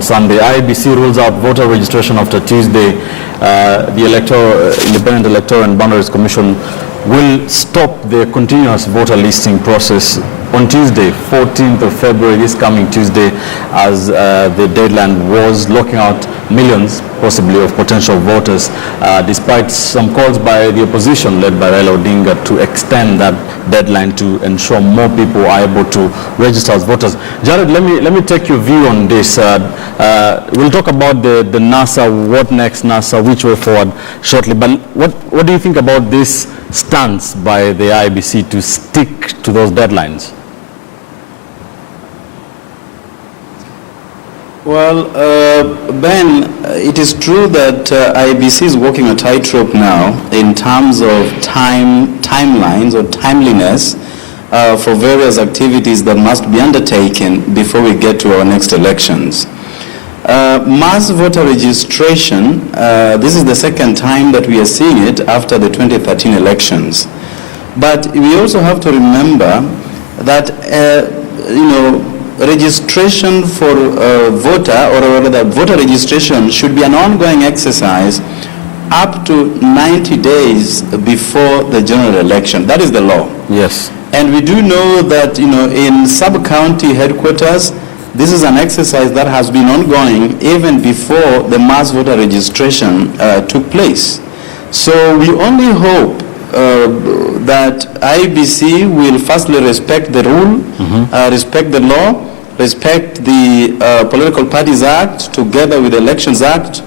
on Sunday. IEBC rules out voter registration after Tuesday. The Independent Electoral and Boundaries Commission will stop the continuous voter listing process on Tuesday, 14th of February, this coming Tuesday, as the deadline was locking out millions, possibly, of potential voters, despite some calls by the opposition, led by Raila Odinga, to extend that deadline to ensure more people are able to register as voters. Jared, let me take your view on this. We'll talk about the NASA, what next NASA, which way forward shortly. But what do you think about this stance by the IEBC to stick to those deadlines? Well, Ben, it is true that IEBC is walking a tightrope now in terms of timelines or timeliness for various activities that must be undertaken before we get to our next elections. Mass voter registration, this is the second time that we are seeing it after the 2013 elections. But we also have to remember that, registration for voter, or rather voter registration, should be an ongoing exercise up to 90 days before the general election. That is the law. Yes. And we do know that, in sub-county headquarters, this is an exercise that has been ongoing even before the mass voter registration took place. So we only hope that IEBC will firstly respect the rule, respect the law, respect the Political Parties Act together with the Elections Act,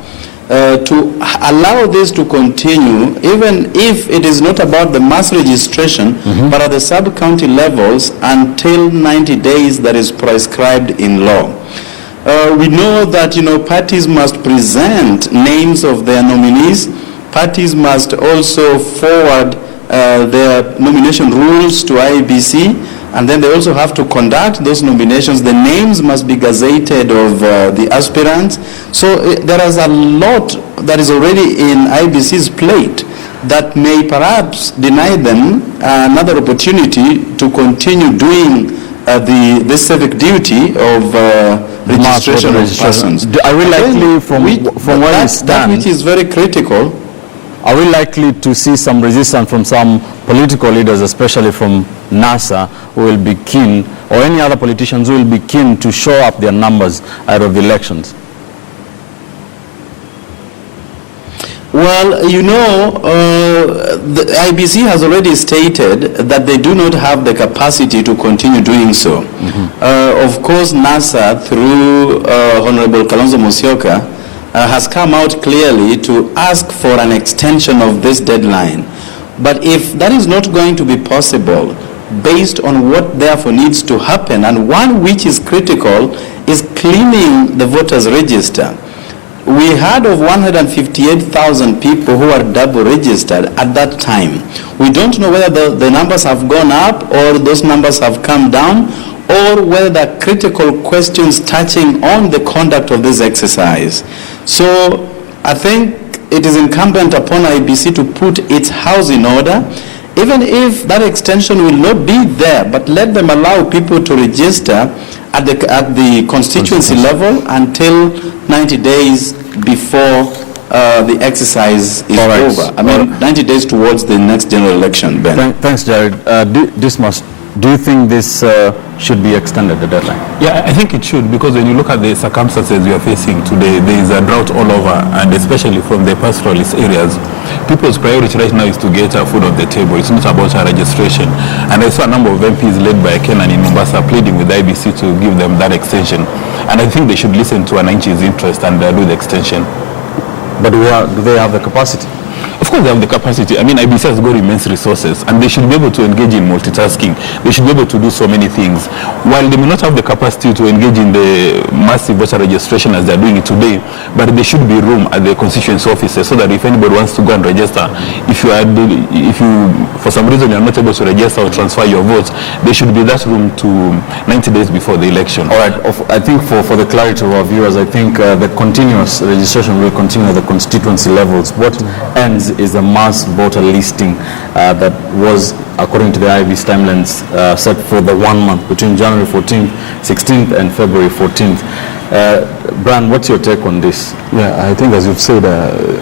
to allow this to continue, even if it is not about the mass registration, but at the sub-county levels until 90 days that is prescribed in law. We know that, parties must present names of their nominees. Parties must also forward their nomination rules to IEBC, and then they also have to conduct those nominations. The names must be gazetted of the aspirants. So there is a lot that is already in IEBC's plate that may perhaps deny them another opportunity to continue doing this civic duty of registration of persons. Are we likely, from where we stand, that which is very critical, are we likely to see some resistance from some political leaders, especially from NASA, who will be keen, or any other politicians who will be keen to show up their numbers out of the elections? Well, the IEBC has already stated that they do not have the capacity to continue doing so. Of course, NASA, through Honorable Kalonzo Musyoka, has come out clearly to ask for an extension of this deadline. But if that is not going to be possible, based on what therefore needs to happen, and one which is critical is cleaning the voters' register. We heard of 158,000 people who are double registered at that time. We don't know whether the numbers have gone up or those numbers have come down, or whether there are critical questions touching on the conduct of this exercise. So I think it is incumbent upon IEBC to put its house in order, even if that extension will not be there, but let them allow people to register at the constituency level until 90 days before the exercise is over. I mean, 90 days towards the next general election, Ben. Thanks, Jared. Do you think this should be extended, the deadline? Yeah, I think it should, because when you look at the circumstances we are facing today, there is a drought all over, and especially from the pastoralist areas. People's priority right now is to get food on the table. It's not about registration. And I saw a number of MPs led by Kenan in Mombasa pleading with the IEBC to give them that extension. And I think they should listen to Ananchi's interest and do the extension. But do they have the capacity? Of course they have the capacity. I mean, IEBC has got immense resources, and they should be able to engage in multitasking. They should be able to do so many things. While they may not have the capacity to engage in the massive voter registration as they're doing it today, but there should be room at the constituency offices so that if anybody wants to go and register, if you for some reason you're not able to register or transfer your votes, there should be that room to 90 days before the election. All right. I think for the clarity of our viewers, I think the continuous registration will continue at the constituency levels. What ends is a mass voter listing that was, according to the IEBC timelines, set for the 1 month between January 14th, 16th and February 14th. Brian, what's your take on this? Yeah, I think as you've said,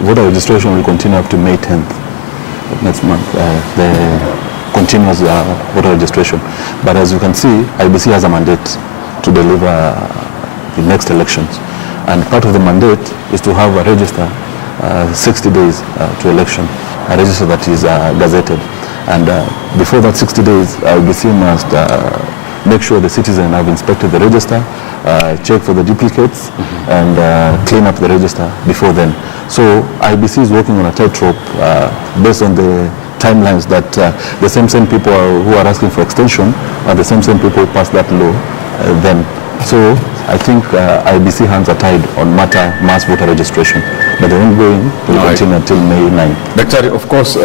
voter registration will continue up to May 10th of next month, the continuous voter registration. But as you can see, IEBC has a mandate to deliver the next elections. And part of the mandate is to have a register 60 days to election, a register that is gazetted. And before that 60 days, IEBC must make sure the citizen have inspected the register, check for the duplicates, and clean up the register before then. So IEBC is working on a tightrope based on the timelines that the same people who are asking for extension are the same people who passed that law then. So I think IEBC hands are tied on mass voter registration, but the ongoing will continue until May 9th. Dr. Of course,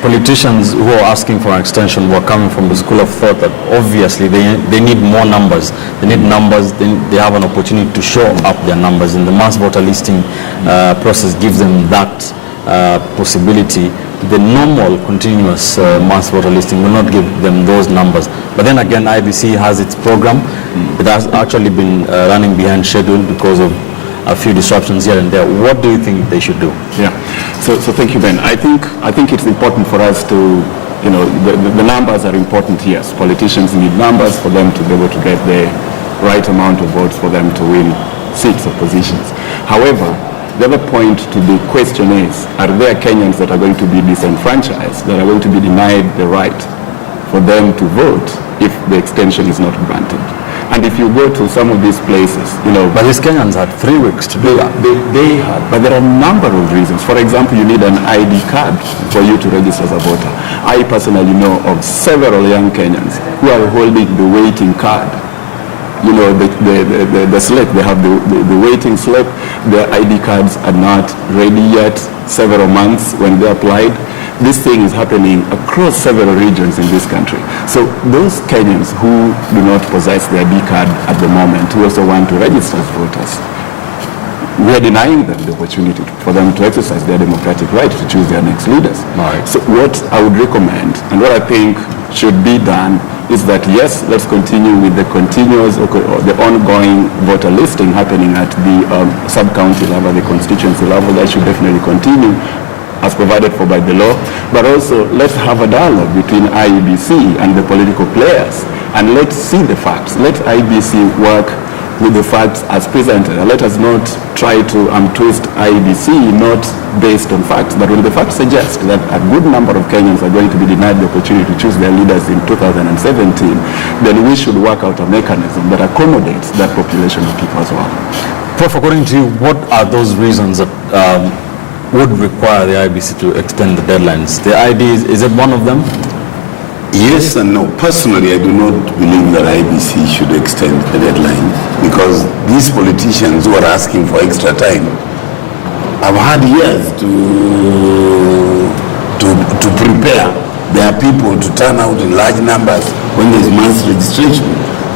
politicians who are asking for an extension were coming from the school of thought that obviously they need more numbers. They need numbers, they have an opportunity to show up their numbers, and the mass voter listing process gives them that possibility. The normal continuous mass voter listing will not give them those numbers. But then again, IEBC has its program. It has actually been running behind schedule because of a few disruptions here and there. What do you think they should do? Yeah, so thank you, Ben. I think it's important for us to, the numbers are important, yes. Politicians need numbers for them to be able to get the right amount of votes for them to win seats or positions. However, the other point to the question is, are there Kenyans that are going to be disenfranchised, that are going to be denied the right for them to vote if the extension is not granted? And if you go to some of these places, But these Kenyans had 3 weeks to do that. They had, but there are a number of reasons. For example, you need an ID card for you to register as a voter. I personally know of several young Kenyans who are holding the waiting card. The slip, they have the waiting slip. Their ID cards are not ready yet, several months when they applied. This thing is happening across several regions in this country. So those Kenyans who do not possess their ID card at the moment, who also want to register as voters, we are denying them the opportunity for them to exercise their democratic right to choose their next leaders. Right. So what I would recommend, and what I think should be done, is that yes, let's continue with the continuous or the ongoing voter listing happening at the sub-county level, the constituency level. That should definitely continue as provided for by the law. But also, let's have a dialogue between IEBC and the political players, and let's see the facts. Let IEBC work with the facts as presented. Let us not try to twist IEBC, not based on facts, but when the facts suggest that a good number of Kenyans are going to be denied the opportunity to choose their leaders in 2017, then we should work out a mechanism that accommodates that population of people as well. Prof, according to you, what are those reasons that would require the IEBC to extend the deadlines? The ID, is it one of them? Yes and no. Personally, I do not believe that IEBC should extend the deadline, because these politicians who are asking for extra time have had years to prepare their people to turn out in large numbers when there is mass registration.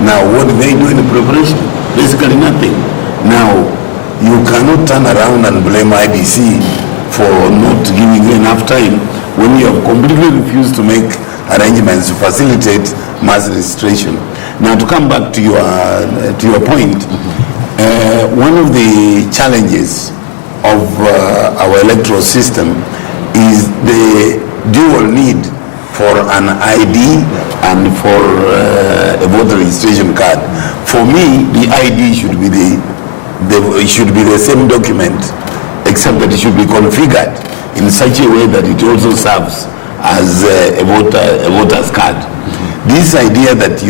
Now, what do they do in the preparation? Basically nothing. Now, you cannot turn around and blame IEBC for not giving you enough time when you have completely refused to make arrangements to facilitate mass registration. Now, to come back to your point, one of the challenges of our electoral system is the dual need for an ID and for a voter registration card. For me, the ID should be the same document, except that it should be configured in such a way that it also serves as a voter's card. This idea that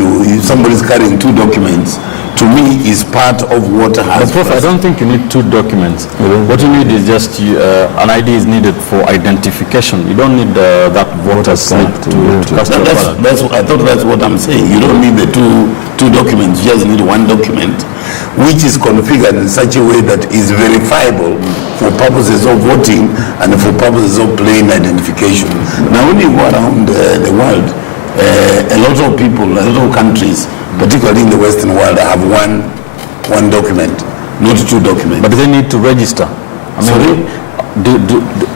somebody's carrying 2 documents, to me, is part of what has... But Prof, I don't think you need 2 documents. What you need is just an ID is needed for identification. You don't need that voter's slip to cast your ballot. I thought that's what I'm saying. You don't need the two documents. You just need one document, which is configured in such a way that is verifiable for purposes of voting and for purposes of plain identification. Now, when you go around the world, a lot of people, a lot of countries, particularly in the Western world, have one document, not 2 documents. But they need to register.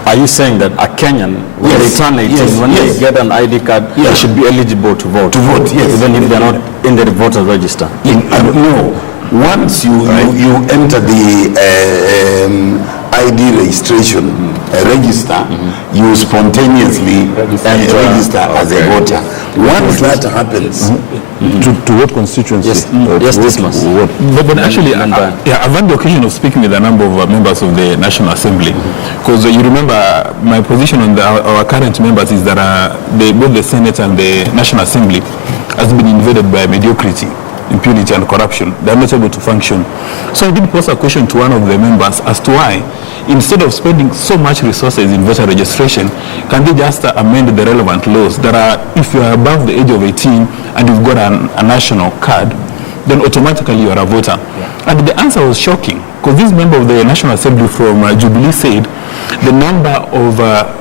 Are you saying that a Kenyan, when they turn 18, when they get an ID card, they should be eligible to vote? To vote, yes. Even if they're not in the voter register? No. Once you enter the ID registration register, you spontaneously register as a voter. Once that happens, To what constituency? Yes, this must. But actually, I've had the occasion of speaking with a number of members of the National Assembly, because you remember my position on our current members is that both the Senate and the National Assembly has been invaded by mediocrity, impunity and corruption. They are not able to function. So I did pose a question to one of the members as to why, instead of spending so much resources in voter registration, can they just amend the relevant laws that are, if you are above the age of 18 and you've got a national card, then automatically you are a voter. Yeah. And the answer was shocking, because this member of the National Assembly from Jubilee said the number of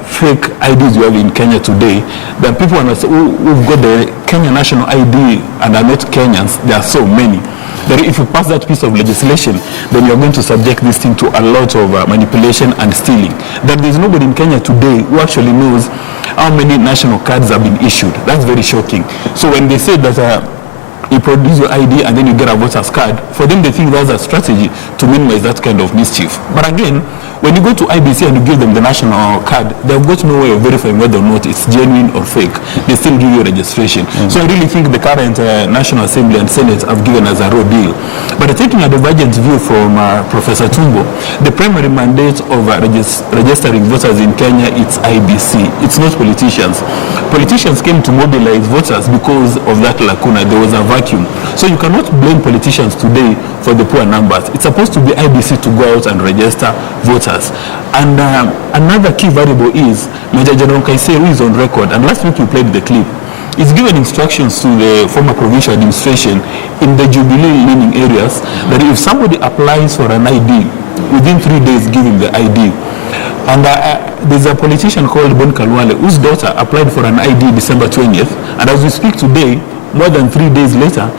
fake IDs you have in Kenya today, that people who've got the Kenya national ID and are not Kenyans, there are so many. That if you pass that piece of legislation, then you're going to subject this thing to a lot of manipulation and stealing. That there's nobody in Kenya today who actually knows how many national cards have been issued. That's very shocking. So when they say that you produce your ID and then you get a voter's card, for them they think that's a strategy to minimize that kind of mischief. But again, when you go to IEBC and you give them the national card, they've got no way of verifying whether or not it's genuine or fake. They still give you registration. So I really think the current National Assembly and Senate have given us a raw deal. But taking a divergent view from Professor Tumbo, the primary mandate of registering voters in Kenya, it's IEBC. It's not politicians. Politicians came to mobilize voters because of that lacuna. There was a vacuum. So you cannot blame politicians today for the poor numbers. It's supposed to be IEBC to go out and register voters. And another key variable is Major General Kaisei, who is on record, and last week we played the clip, is given instructions to the former provincial administration in the Jubilee leaning areas that if somebody applies for an ID, within 3 days give him the ID. And there's a politician called Bon Kalwale whose daughter applied for an ID December 20th, and as we speak today, more than 3 days later,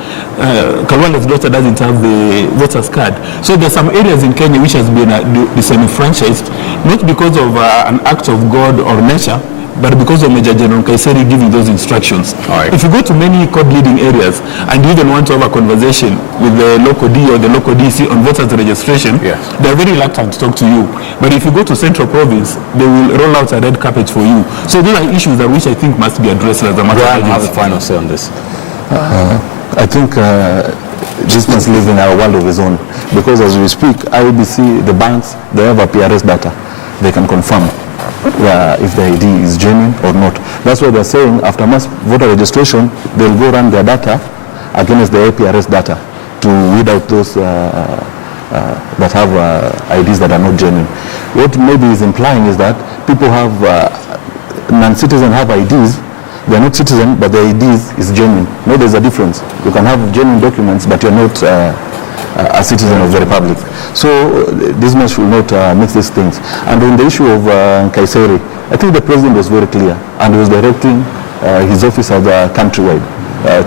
Kalwale's daughter doesn't have the voter's card. So there's some areas in Kenya which has been disenfranchised, not because of an act of God or nature, but because of Major General Kaiseri giving those instructions. Right. If you go to many court-leading areas and you even want to have a conversation with the local D or the local DC on voters registration, yes, they're very reluctant to talk to you. But if you go to Central Province, they will roll out a red carpet for you. So those are issues that which I think must be addressed as a matter of urgency. have the final say on this. I think this must live in a world of its own, because as we speak, IEBC, the banks, they have a PRS data. They can confirm if the ID is genuine or not. That's why they're saying after mass voter registration, they'll go run their data against the APRS data to weed out those that have IDs that are not genuine. What maybe is implying is that people have, non-citizens have IDs. They're not citizen, but the ID is genuine. No, there's a difference. You can have genuine documents, but you're not a citizen of the republic. So this man should not mix these things. And on the issue of Kaiseri, I think the president was very clear and was directing his officers countrywide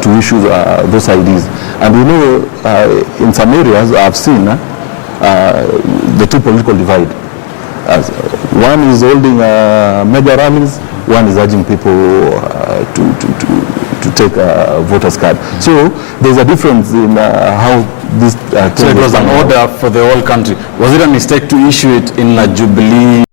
to issue those IDs. And we know in some areas I've seen the two political divide. One is holding mega rallies, one is urging people to take a voter's card. So there's a difference in how this... So it was an order for the whole country. Was it a mistake to issue it in a Jubilee